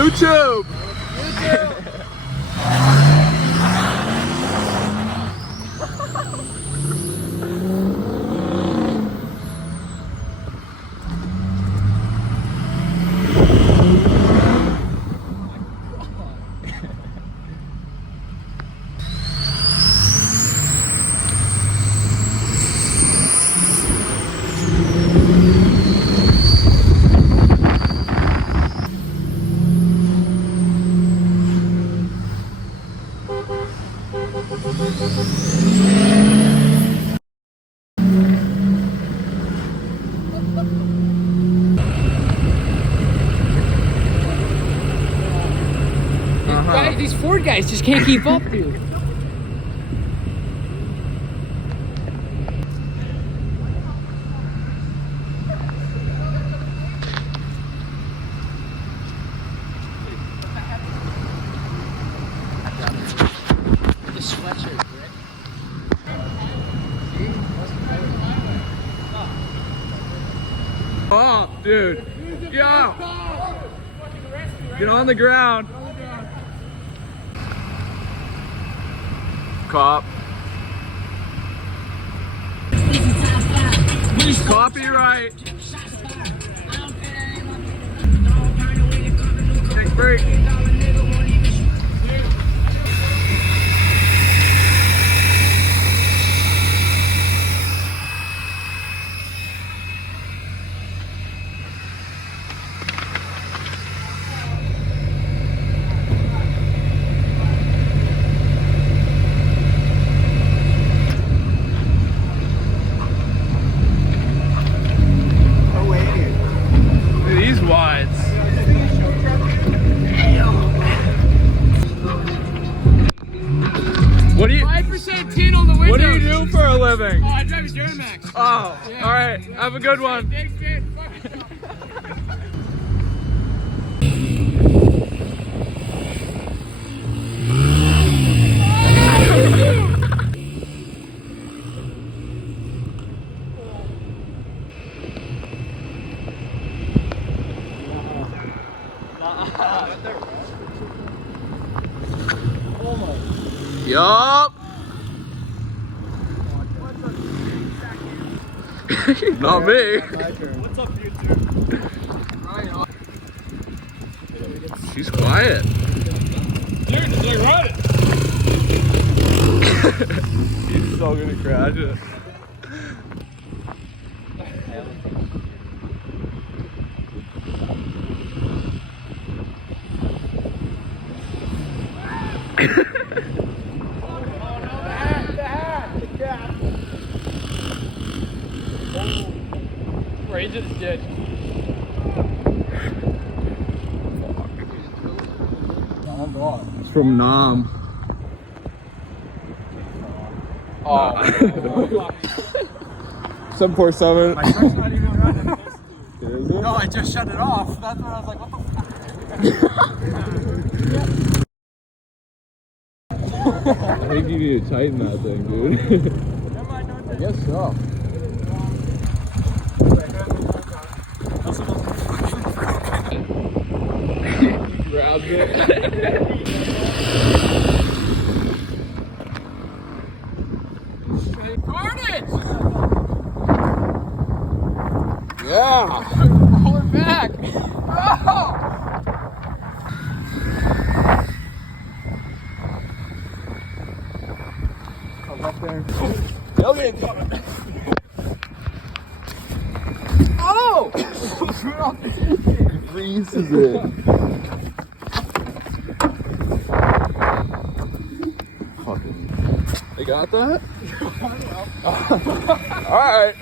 YouTube. These Ford guys just can't keep up, dude. The sweatshirt, right? Oh, dude. Yeah. Get on the ground. Cop. Copyright. Take break. These wides. What do you 5% tin on the windows. What do you do for a living? Oh, I drive a Duramax. Oh, Yeah. all right. Have a good one. Thanks, kid. Yup. Not me. What's up, YouTube? She's quiet. Dude, just like run it. He's so gonna crash it. Right into the ditch. It's from Nam. Oh. 747. My truck's not even running. Is it? No, I just shut it off. That's when I was like, what the fuck? I think you need to tighten that thing, dude. I guess so. Grabbed it. Carnage! Yeah. Roll it back. Oh! Come up there. Okay. Oh! Greases it. Fucking. They got that? Alright.